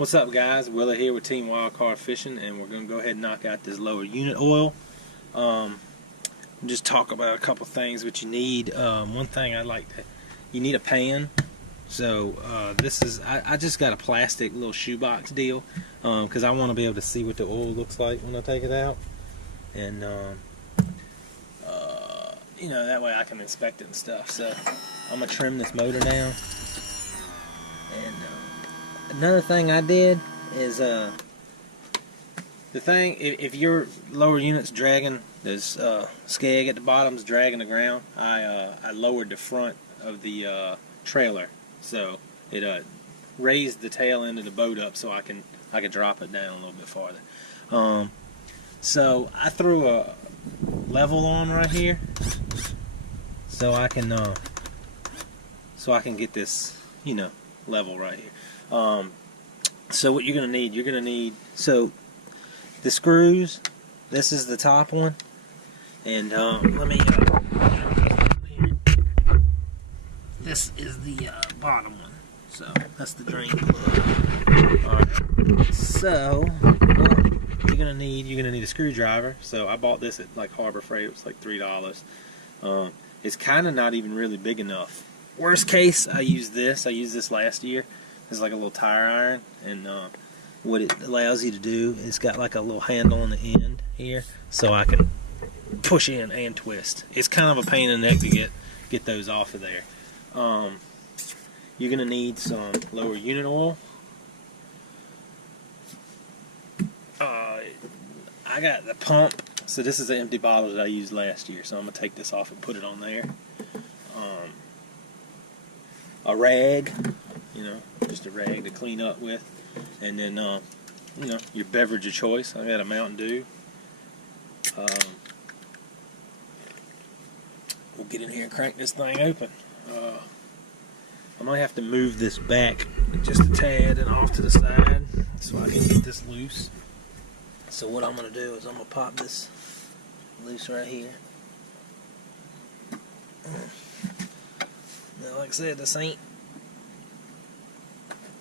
What's up, guys? Willa here with Team Wildcard Fishing, and we're going to go ahead and knock out this lower unit oil. Just talk about a couple things what you need. One thing you need a pan. So this is, I just got a plastic little shoebox deal because I want to be able to see what the oil looks like when I take it out, and you know, that way I can inspect it and stuff. So I'm gonna trim this motor down. And another thing I did is the thing, if your lower unit's dragging, there's skeg at the bottom's dragging the ground, I lowered the front of the trailer, so it raised the tail end of the boat up so I could drop it down a little bit farther. So I threw a level on right here so I can get this, you know, level right here. So what you're gonna need, so the screws, this is the top one, and let me this is the bottom one, so that's the drain plug. Alright, so what you're gonna need a screwdriver. So I bought this at like Harbor Freight. It was like $3. It's kind of not even really big enough. Worst case, I used this last year. It's like a little tire iron, and what it allows you to do is got like a little handle on the end here, so I can push in and twist. It's kind of a pain in the neck to get those off of there. You're gonna need some lower unit oil. I got the pump, so this is the empty bottle that I used last year, so I'm gonna take this off and put it on there. A rag, you know, just a rag to clean up with, and then you know, your beverage of choice. I got a Mountain Dew. We'll get in here and crank this thing open. I might have to move this back just a tad and off to the side so I can get this loose. So what I'm going to do is I'm going to pop this loose right here. Now, like I said, this ain't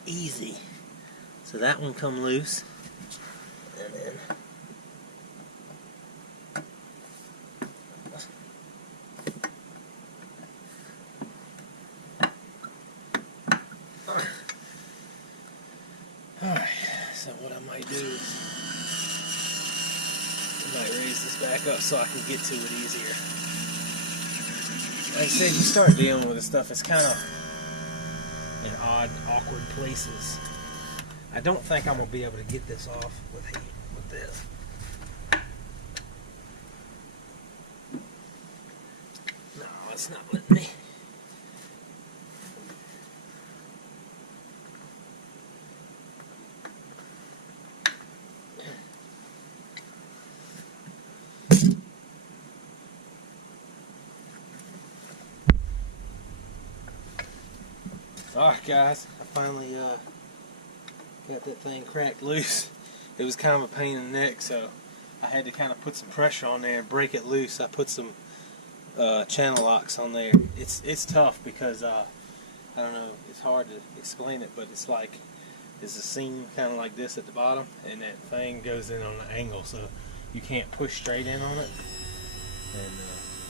easy. So that one come loose, and then alright, so what I might do is I might raise this back up so I can get to it easier. Like I said, you start dealing with this stuff, it's kind of in odd, awkward places. I don't think I'm going to be able to get this off with this. No, it's not letting me. Alright, guys, I finally got that thing cracked loose. It was kind of a pain in the neck, so I had to kind of put some pressure on there and break it loose. I put some channel locks on there. It's tough because I don't know, it's hard to explain it, but it's like there's a seam kind of like this at the bottom, and that thing goes in on an angle, so you can't push straight in on it, and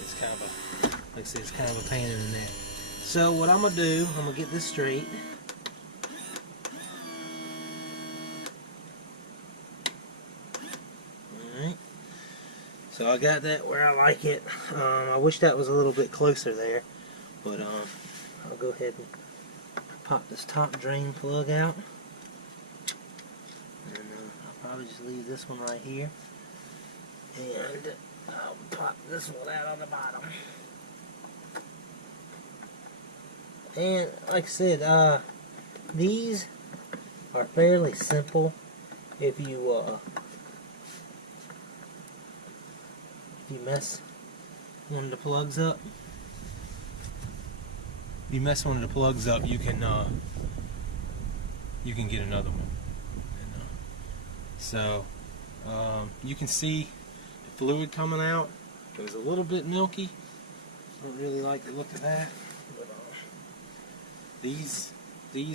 it's kind of a, like I said, it's kind of a pain in the neck. So what I'm gonna do, I'm gonna get this straight. Alright. So I got that where I like it. I wish that was a little bit closer there, but I'll go ahead and pop this top drain plug out. And I'll probably just leave this one right here. And I'll pop this one out on the bottom. And like I said, these are fairly simple if you mess one of the plugs up. If you mess one of the plugs up, you can get another one. And, so you can see the fluid coming out. It was a little bit milky. I don't really like the look of that. But, these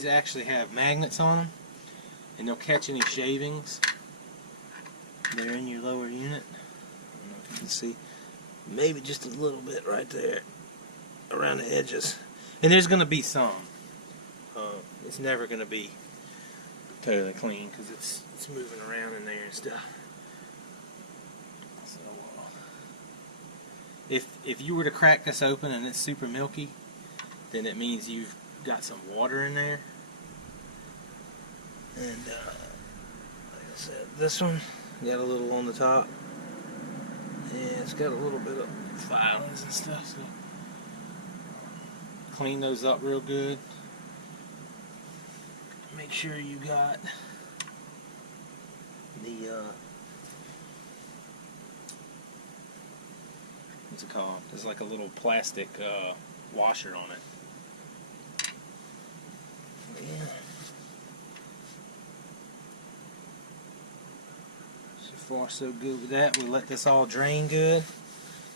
actually have magnets on them, and they'll catch any shavings that are in your lower unit. I don't know if you can see, maybe just a little bit right there around the edges. And there's going to be some. It's never going to be totally clean because it's moving around in there and stuff. So if you were to crack this open and it's super milky, then it means you've got some water in there. And like I said, this one got a little on the top. Yeah, it's got a little bit of filings and stuff. So clean those up real good. Make sure you got the what's it called? There's like a little plastic washer on it. Yeah. So far so good with that. We let this all drain good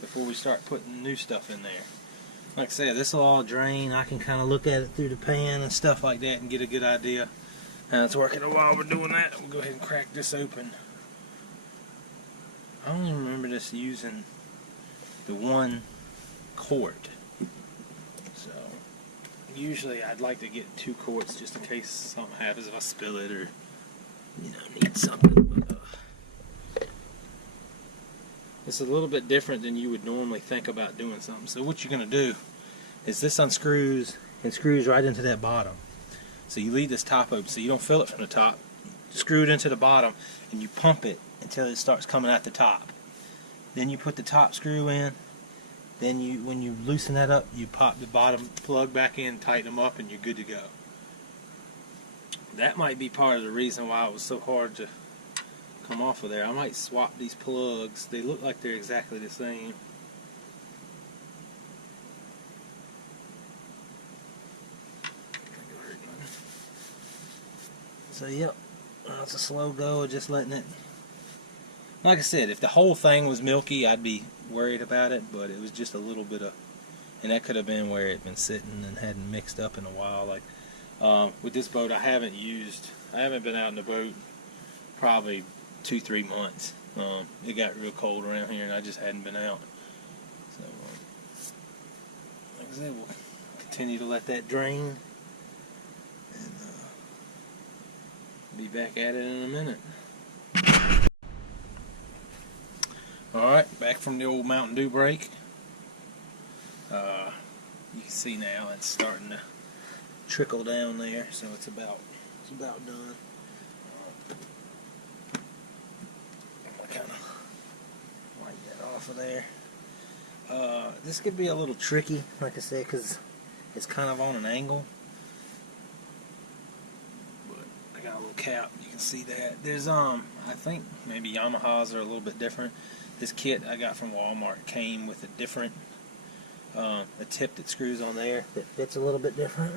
before we start putting new stuff in there. Like I said, this will all drain. I can kind of look at it through the pan and stuff like that and get a good idea how it's working. And while we're doing that, we'll go ahead and crack this open. I only remember this using the 1 quart. So usually I'd like to get 2 quarts just in case something happens if I spill it or need something. But, it's a little bit different than you would normally think about doing something. So what you're going to do is this unscrews and screws right into that bottom. So you leave this top open so you don't fill it from the top. Screw it into the bottom and you pump it until it starts coming out the top. Then you put the top screw in. Then when you loosen that up, you pop the bottom plug back in, tighten them up, and you're good to go. That might be part of the reason why it was so hard to come off of there. I might swap these plugs. They look like they're exactly the same. So yep, it's a slow go, just letting it. Like I said, if the whole thing was milky, I'd be worried about it, but it was just a little bit of, and that could have been where it had been sitting and hadn't mixed up in a while. Like with this boat, I haven't been out in the boat probably 2-3 months. It got real cold around here and I just hadn't been out. So like I said, we'll continue to let that drain and be back at it in a minute. Alright, back from the old Mountain Dew break. You can see now it's starting to trickle down there, so it's about done. Kind of wipe that off of there. This could be a little tricky, like I said, because it's kind of on an angle. But I got a little cap. You can see that. There's I think maybe Yamahas are a little bit different. This kit I got from Walmart came with a different a tip that screws on there that fits a little bit different.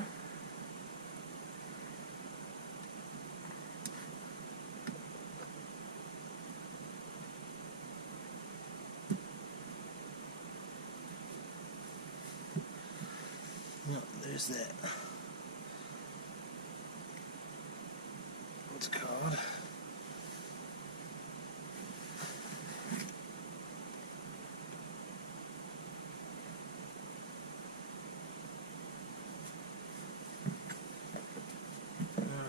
Well, there's that. What's it called?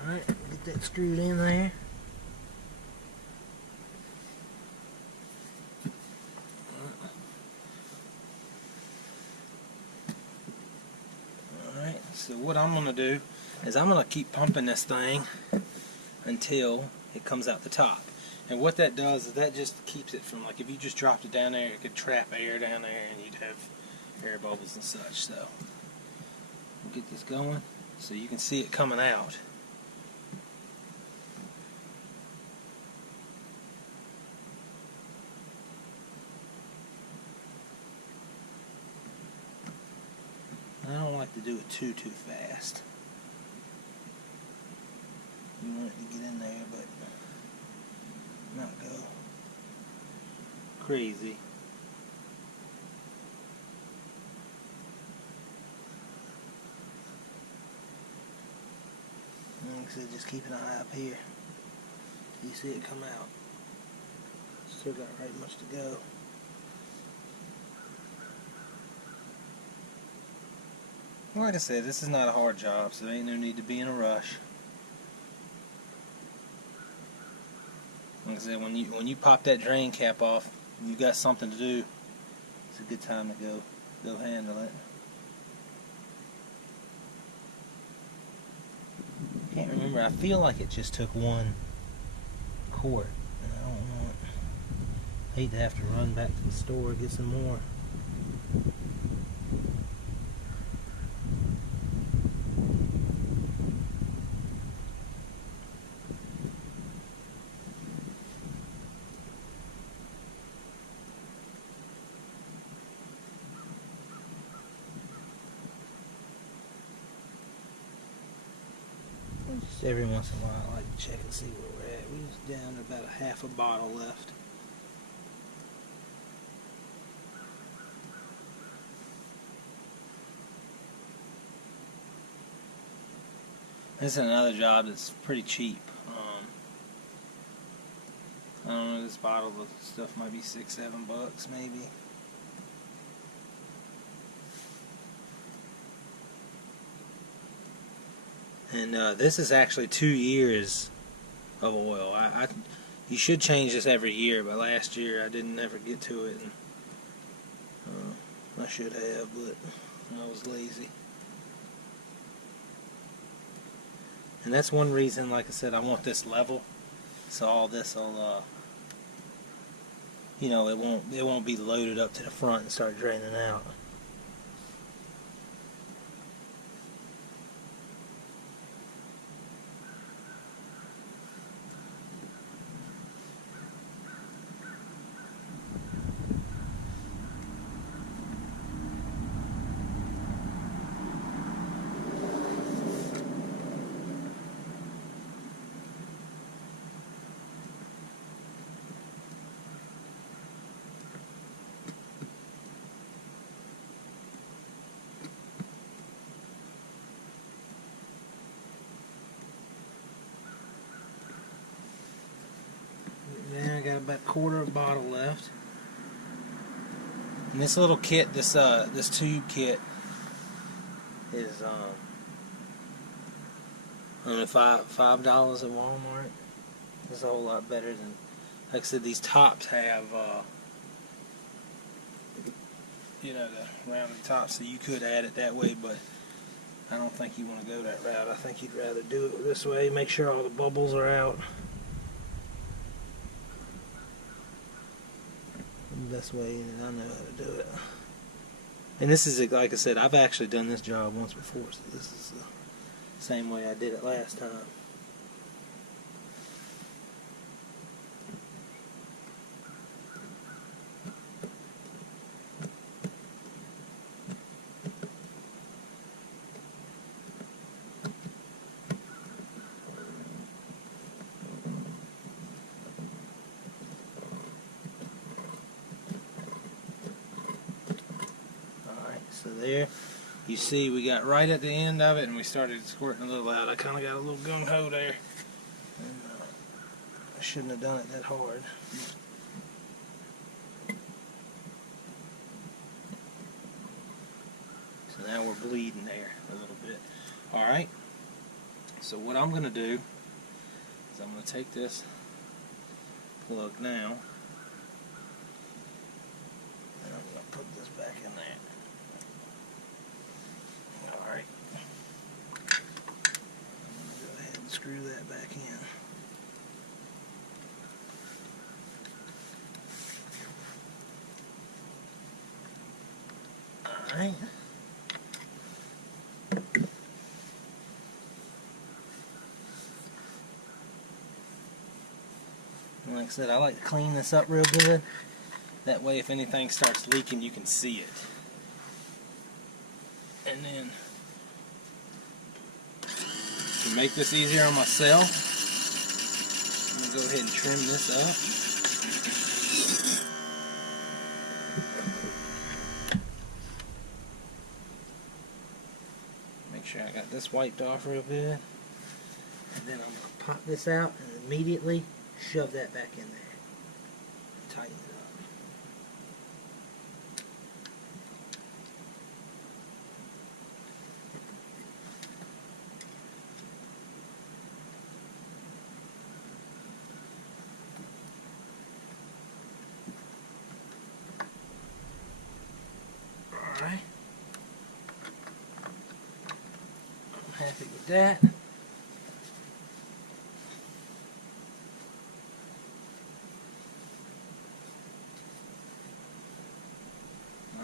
Alright, get that screwed in there. So what I'm going to do is I'm going to keep pumping this thing until it comes out the top. And what that does is that just keeps it from, like, if you just dropped it down there, it could trap air down there and you'd have air bubbles and such. So we'll get this going so you can see it coming out. I don't like to do it too fast. You want it to get in there, but not go crazy. Like I said, just keep an eye up here. You see it come out. Still got right much to go. Like I said, this is not a hard job, so there ain't no need to be in a rush. Like I said, when you pop that drain cap off, you got something to do. It's a good time to go handle it. Can't remember. I feel like it just took 1 quart. And I don't want. I hate to have to run back to the store and get some more. Just every once in a while I like to check and see where we're at. We're just down to about a half a bottle left. This is another job that's pretty cheap. I don't know, this bottle of stuff might be $6-7 maybe. And this is actually 2 years of oil. You should change this every year, but last year I didn't ever get to it. And, I should have, but I was lazy. And that's one reason, like I said, I want this level, so all this will, you know, it won't be loaded up to the front and start draining out. Now I got about a quarter of a bottle left. And this little kit, this tube kit, is I don't know, $5 at Walmart. It's a whole lot better than, like I said, these tops have you know, the rounded tops, so you could add it that way, but I don't think you want to go that route. I think you'd rather do it this way, make sure all the bubbles are out. The best way, and I know how to do it. And this is, like I said, I've actually done this job once before, so this is the same way I did it last time. So there, you see we got right at the end of it and we started squirting a little out. I kind of got a little gung-ho there. And, I shouldn't have done it that hard. So now we're bleeding there a little bit. Alright, so what I'm going to do is I'm going to take this plug now and I'm going to put this back in there. Alright, I'm going to go ahead and screw that back in. Alright. Like I said, I like to clean this up real good. That way if anything starts leaking, you can see it. And then, to make this easier on myself, I'm going to go ahead and trim this up. Make sure I got this wiped off real good. And then I'm going to pop this out and immediately shove that back in there. Tighten it up. Alright. I'm happy with that.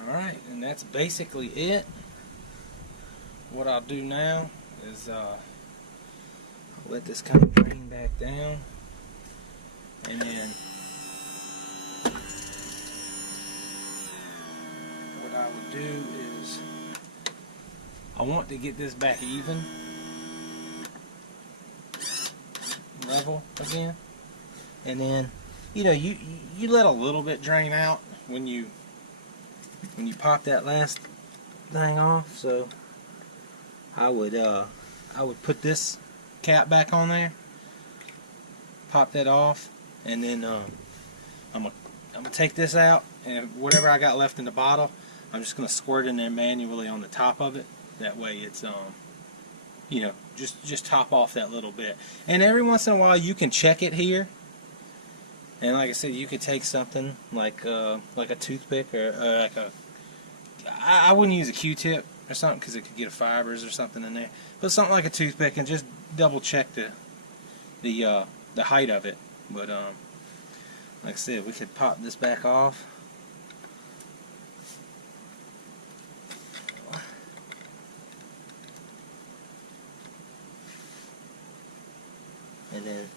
Alright, and that's basically it. What I'll do now is I'll let this kind of drain back down, and then what I would do is I want to get this back even, level again, and then you know you let a little bit drain out when you pop that last thing off. So I would put this cap back on there, pop that off, and then I'm gonna take this out, and whatever I got left in the bottle, I'm just gonna squirt in there manually on the top of it. That way it's you know, just top off that little bit. And every once in a while you can check it here. And like I said, you could take something like a toothpick or like a, I wouldn't use a Q-tip or something because it could get fibers or something in there. But something like a toothpick and just double check the height of it. But like I said, we could pop this back off. And then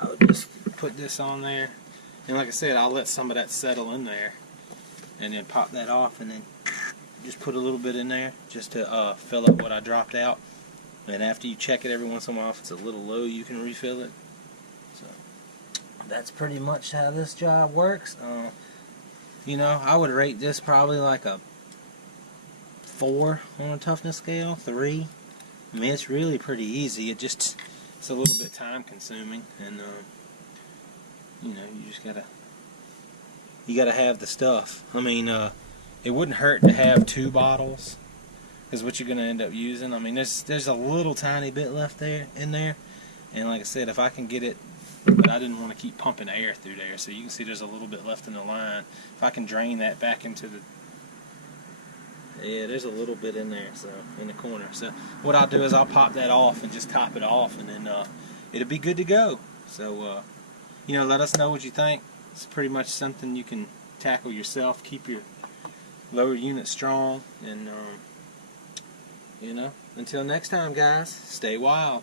I would just put this on there, and like I said, I'll let some of that settle in there, and then pop that off, and then just put a little bit in there just to fill up what I dropped out. And after you check it every once in a while, if it's a little low, you can refill it. So that's pretty much how this job works. You know, I would rate this probably like a 4 on a toughness scale, 3. I mean, it's really pretty easy. It's a little bit time consuming, and you know, you just gotta have the stuff. I mean, it wouldn't hurt to have 2 bottles, is what you're gonna end up using. I mean, there's a little tiny bit left in there, and like I said, if I can get it, but I didn't want to keep pumping air through there, so you can see there's a little bit left in the line. If I can drain that back into the, yeah, there's a little bit in there, so in the corner. So what I'll do is I'll pop that off and just top it off, and then it'll be good to go. So you know, let us know what you think. It's pretty much something you can tackle yourself. Keep your lower unit strong, and you know, until next time, guys, stay wild.